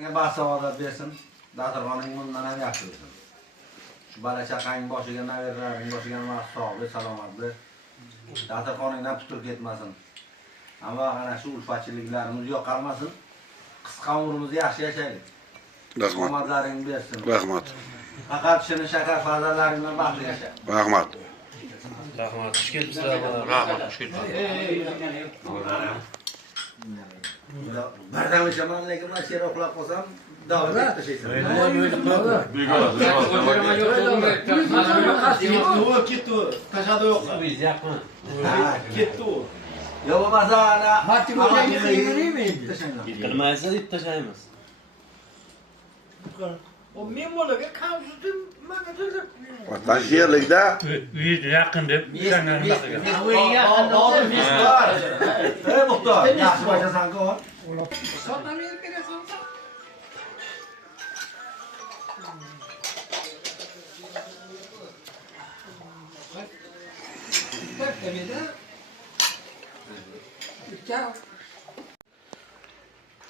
Basaodat bersin, dasturxoning bundan ham yaxshi bo'lsin. Shu bola chaqang boshiga navaralarning boshiga sog'lik, salomatlik, dasturxoningdan putur ketmasin. Ammo ana shu ulfatchiliklarimiz yo'q qolmasin. Qisqa umrimizni yaxshi yashaylik. Rahmat. Omadlaringni bersin. Rahmat. Faqat shirin shakar farzandlaring bilan baxtli yasha. Rahmat. Rahmat. Xush kelibsizlar. Rahmat. Xush kelibsizlar. Bardamcha man lekin mana shu yerga uxlab qolsam, davom etishaysan. Ketdi. Tashada yo'q. Ketdi. Yo bo'lmasa ana Qilmaysa deb tashlaymiz. O men bolaga kamsidim, mana turib. Vatan sherlikda Uy yaqin deb sanani baqiga. Ey Muxtor, yaxshi bajasan-ku. Sotamayib kelasan.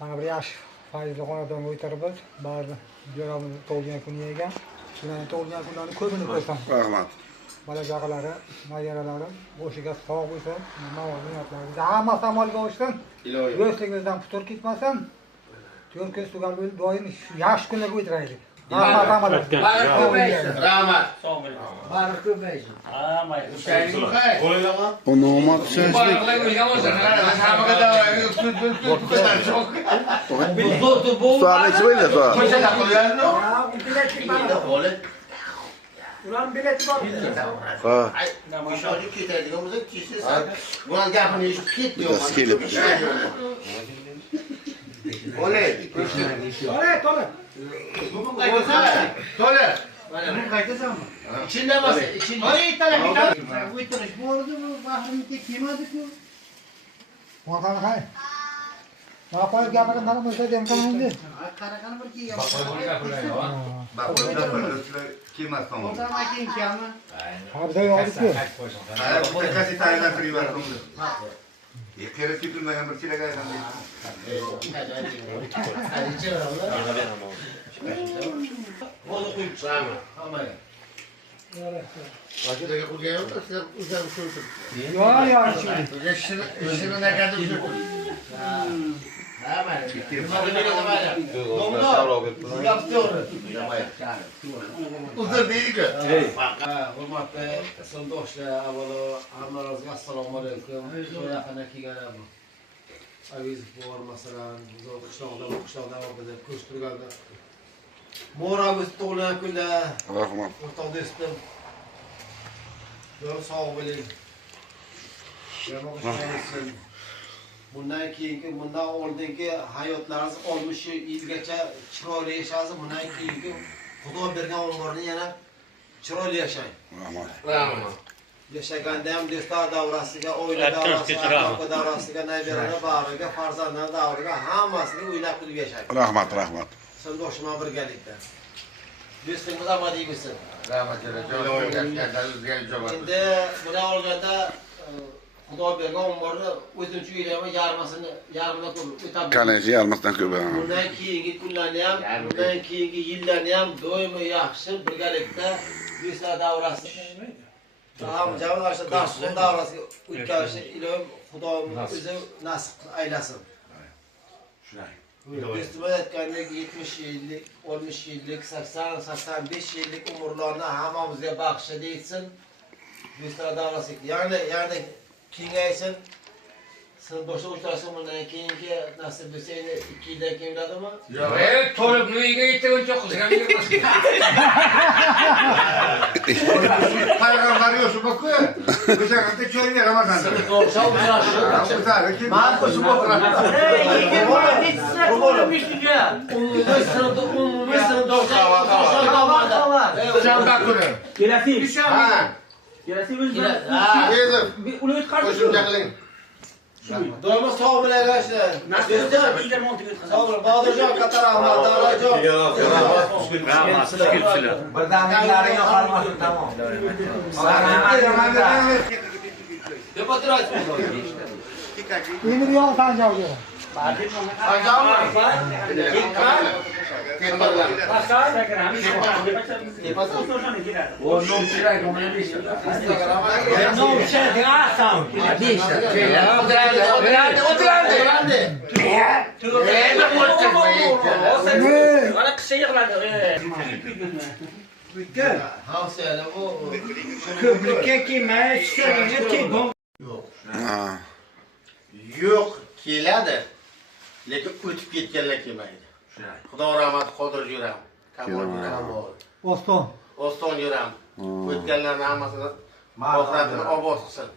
Mana bir yaxshi faizli xonadonga o'tiribmiz. Ba'zi jo'ramiz tug'ilgan kuni yegan. Shularni tug'ilgan kunlarni ko'pini ko'rsam. rahmat. Bola chaqalari, nayaralari boshiga sog' bo'lsin, ma'lumotlarimiz hammasi amalga oshsin. Do'stligimizdan putur ketmasin. To'rt kun tugal bo'lib doim yaxshi kunlarga o'tiraylik. Rahmat. Rahmat. Sog' bo'ling. Barak ko'paysin. O nomad sensizlik. Soğan içi böyle soğan. Ulan bileti var. Ha. Uşaqcı ketadigan bo'lsa, kechsa buni gapini eshitib ketdi. Biraz kelip. Olay. Olay, to'la. Bugun qaytasan? To'la. Bugun qaytasanmi? İçinde bas. İçinde. Ay talep bir o'tirish bo'ldi, bu bahrimga kelmadi-ku. Qanaqa hay? Bapoy gapiga qanaqa bo'lsa ham qanaqa. Qaraqani bir kelgan. Kelmasdan oldu. Otam aking kelmi? Habda yo'q-ku. Qancha tayyorlab turibman. Kerak ketilmagan bir chelak aytdim. Bo'ldi qo'yib chiqaman. Hammaga. Vaqtiga qo'ygan yo'q, sizlar o'zlaringiz qo'yib. Yo'q, Ishini naqadar uzr deydi-ku. Hurmatli sinfdoshlar, avvalo hammalaringizga assalomu alaykum. Shu yaqinda kelgan bu. Avizov bor masalan, qishloqda bo'lib ko'rib turganda. Mo'ramiz tug'ilgan kunda Rahmat. o'rtoq do'stim. Yo'q, sog' bo'ling. Bundan keyingi, bundan oldingi hayotlaringiz 60 yilgacha chiroyli yashasiz. Bundan keyingi Xudo bergan umrni yana chiroyli yashang. Rahmat. Yashaganda ham do'stlar davrasiga, oila davrasiga, ota davrasiga, nabiralar bag'riga, farzandlar davriga hammasiga o'ylab qilib yashang. Rahmat, rahmat. Sindoshman birgalikda. Do'stingiz abadiy bo'lsin. Rahmat. Endi buni olganda Xudo bergan umrni o'zincha o'ylayman, yarmini o'tab. Qancha yarmasdan ko'p. Bundan keyingi kunlarni ham, bundan keyingi yillarni ham doimo yaxshi birgalikda do'stlar davrasi. Tamam, jamoalar darslar davrasiga o'tkazishni ilohim Xudoning o'zi nasib aylasin. Shunday. Do'stim aytgandek 70 yillik, 60 yillik, 80, 85 yillik umrlarni hammamizga bag'ishlab etsin. Do'stlar davrasiga yani kengaysin. Siz boshqa o'tirasiz bundan keyingi nasib bo'lsa 2 yildan keyin bo'ladimi? Yo'q, to'lib uyiga yetguncha qizgan yurmas. Payg'ambar yo'q shu boku. O'sha qancha choyni Ramazon. Men qo'shib o'tiraman. Doimo sog' bo'ling yoshlar. Sog' bo'ling. Bodirjon, katta rahmat. Davlatjon. Birdamliklaring yo'qolmasin, tamom. Deb o'tirasiz. Endi yo'q sanjavga. Ha. Yo'q, keladi. Lekin o'tib ketganlar kelmaydi. Xudo rahmat qodir yuram. Kamol yuram bor. Oston. Oston yuram. O'tganlarning hammasini oxiratini obod qilsin.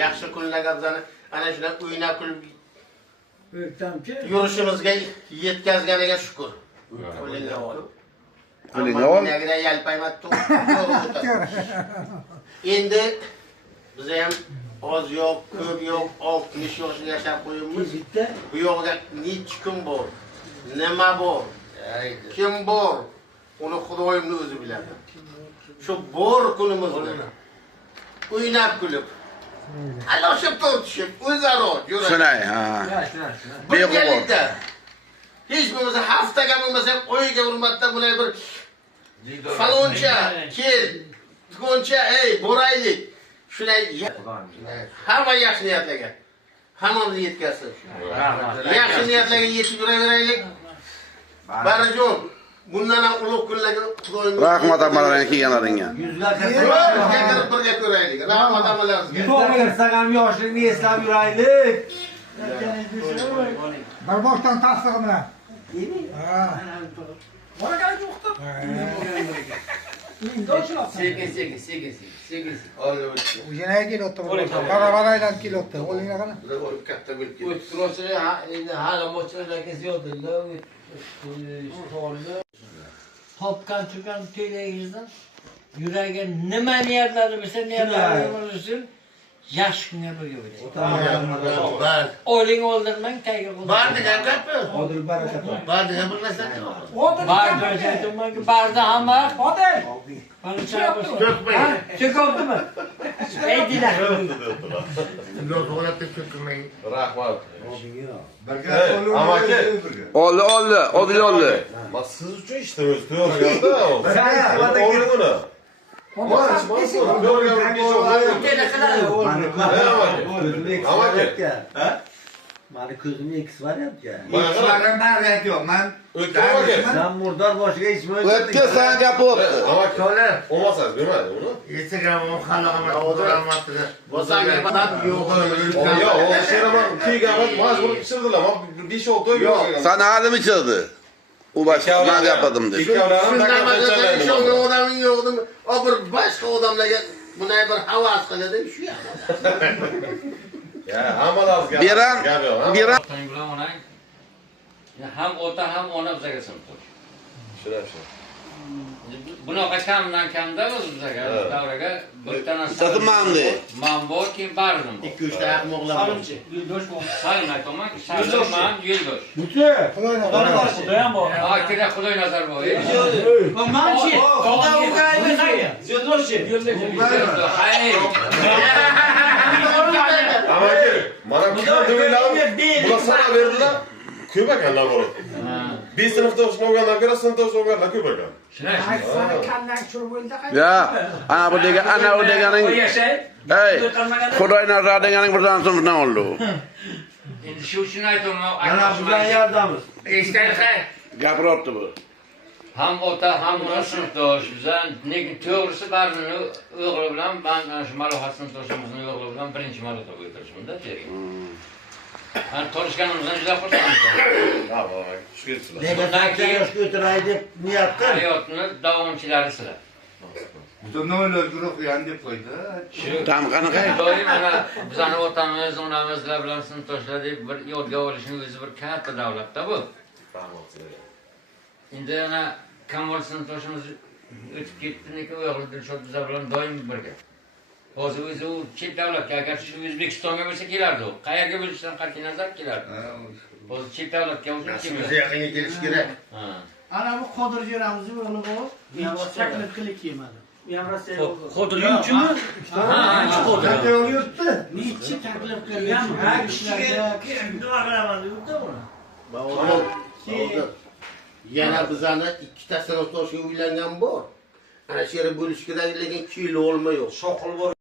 Yaxshi kunlarga bizani ana shular o'ynab kulib yurishimizga yetkazganiga shukr. Qo'lingga ol. Qo'lingga ol. Nagida yalpaymat endi biz ham oz yo'q, ko'p yo'q, 60 yoshga yashab qo'yibmiz. Bu yoqda necha kun bor? Nima bor? Kim bor? Uni Xudoyimning o'zi biladi. Shu bor kunimizda o'ynab kulib, alashib tortishib, o'zaro yuradi. Shunay, ha. Birgalikda. Hech bo'lmasa haftaga bo'lmasa oyga hurmatda bunday bir faloncha kel, tugoncha, ey, boraylik. Shunday hamma yaxshi niyatlarga hammamizni yetkazsin. Yaxshi niyatlarga yetib yuraveraylik. Barajon, bundan ham ulug' kunlarga Xudoyim Rahmat amalarga kelganlaringga. birga ko'raylik. Rahmat amalaringizga. To'g'rirsak ham yoshlikni eslab yuraylik. Bir boshdan tasdig'i bilan. O'shanaga kelyapti. Barabar aylanib kelyapti. O'linglar qana? Katta bo'lib ketdi. O'ttiruvchi endi hali mochlarga ziyodlar. Topgan turgan to'ylagingizdan yuragiga nima niyatlari bo'lsa niyatlaringiz uchun yaxshi kunga birga bo'laylik. O'ling o'ldirmang, tayga qo'ying. Bar degan gapmi? Odil barakat. Bar degan bir narsa. Barda aytmanki, barda hamma odil. Mana chaqirsin. Cho'kibdimi? Aytinglar. Rahmat. Oldi, odil oldi. Ma siz uchun ishda o'zi to'g'ri gapda. O'g'li buni. Mani ko'zimni ikkisi baryapti. Ikkilardan nari yo'q. Men Sen murdor boshiga ishmoy. O'tga san gap bo'ldi. To'lar. Olmasangiz bermaydi uni. Instagram xalog'ini o'tirolmabdi. Bo'lsanga badat yo'q. Yo'q, o sherama kiygan majbur pishirdilar. Men 5-6 oy yo'q. Sana halim ichildi. U boshqa men gapadim deb. Shunday odaming yo'qdimi? O bir boshqa odamlarga bunday bir havas qiladi, shu ham. Ya, hammalarga Beran. Otang bilan onang ham ota ham ona bizga sinib qo'ydi. Shunday. Bunaqa kamdan kamda bizga davraga bir tanasi. Satimamdi. Men bor, keyin bardim. 2-3 ta aqmoqlar bor. Salim aytaman, Salim man Yo'ldosh. Xudoyam bor. Ha, kira Xudoy nazar bor. Manchi, xudo o'gaymi? Yo'ldosh. Hayır. Amaki, mana bu o'ylam buna sana berdilar. Ko'p ekanlar bor. 5 sinfda o'qiganlardan ko'ra sinfda o'qiganlar ko'p ekan. Ya, ana bu deganing. Ey, Xudoy nazar deganing birdan sinfdan oldi. Endi shu uchun aytaman, Ana bizdan yordamiz. eshitaylik. Gapiryapti bu. Ham ota, ham ona sinfdosh. Bizdan lekin to'g'risi barini o'g'li bilan men ana shu Malohat sinfdoshimizning o'g'li bilan birinchi marotaba o'tirishimda tering. Hani tanışganımızdan juda xursandman. Bundan keyin yoshga o'tiray deb niyat qil. Hayotni davomchilari sizlar. Butun o'ylab guruh yan deb qo'ydi. Tam qanaqa? Doim mana bizani otamiz, onamizlar bilan sinfdoshlar deb bir yo'lga olishning o'zi bir katta davlatda bu. Endi ana Kamol sinfdoshimiz o'tib ketdi, lekin o'g'li Dilshod bizlar bilan doim birga. Hozir o'zi u chet davlatga, agar shu O'zbekistonga bo'lsa kelardi u. Qayerga bo'lishdan qat'iy nazar kelardi. Hozir chet davlatga o'zi Bizga yaqinga kelish kerak. Ana bu Qodir jo'ramizning o'g'li bu. Taklif qilib kelmadi. Xo'jalinchi mi? Ha, xo'jalin. Nechi taklif qilgan? Yana bizani ikkita sinfdoshga uylangan bor. Ana shu yerda bo'lish kerak, lekin kilo olma yo'q.